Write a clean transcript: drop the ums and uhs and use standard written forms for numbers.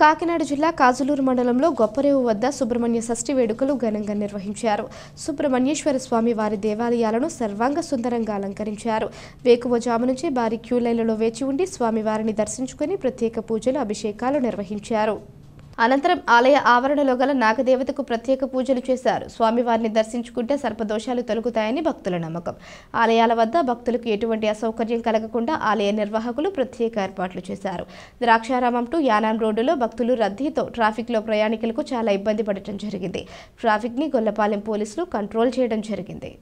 కాకినాడ జిల్లా కాజులూరు మండలంలో గొప్పరేవు వద్ద సుబ్రహ్మణ్య షష్ఠి వేడుకలు ఘనంగా నిర్వహించారు. సుబ్రహ్మణ్యేశ్వర స్వామి వారి దేవాలయాలను సర్వాంగ సుందరంగా అలంకరించారు. వేకువజాము నుంచి భారీ క్యూ లైన్లలో వేచి ఉండి స్వామివారిని దర్శించుకుని ప్రత్యేక పూజలు, అభిషేకాలు నిర్వహించారు. అనంతరం ఆలయ ఆవరణలో గల నాగదేవతకు ప్రత్యేక పూజలు చేశారు. స్వామివారిని దర్శించుకుంటే సర్పదోషాలు తొలగుతాయని భక్తుల నమ్మకం. ఆలయాల వద్ద భక్తులకు ఎటువంటి అసౌకర్యం కలగకుండా ఆలయ నిర్వాహకులు ప్రత్యేక ఏర్పాట్లు చేశారు. ద్రాక్షారామం టు యానాం రోడ్డులో భక్తులు రద్దీతో ట్రాఫిక్లో ప్రయాణికులకు చాలా ఇబ్బంది పడటం జరిగింది. ట్రాఫిక్ని గొల్లపాలెం పోలీసులు కంట్రోల్ చేయడం జరిగింది.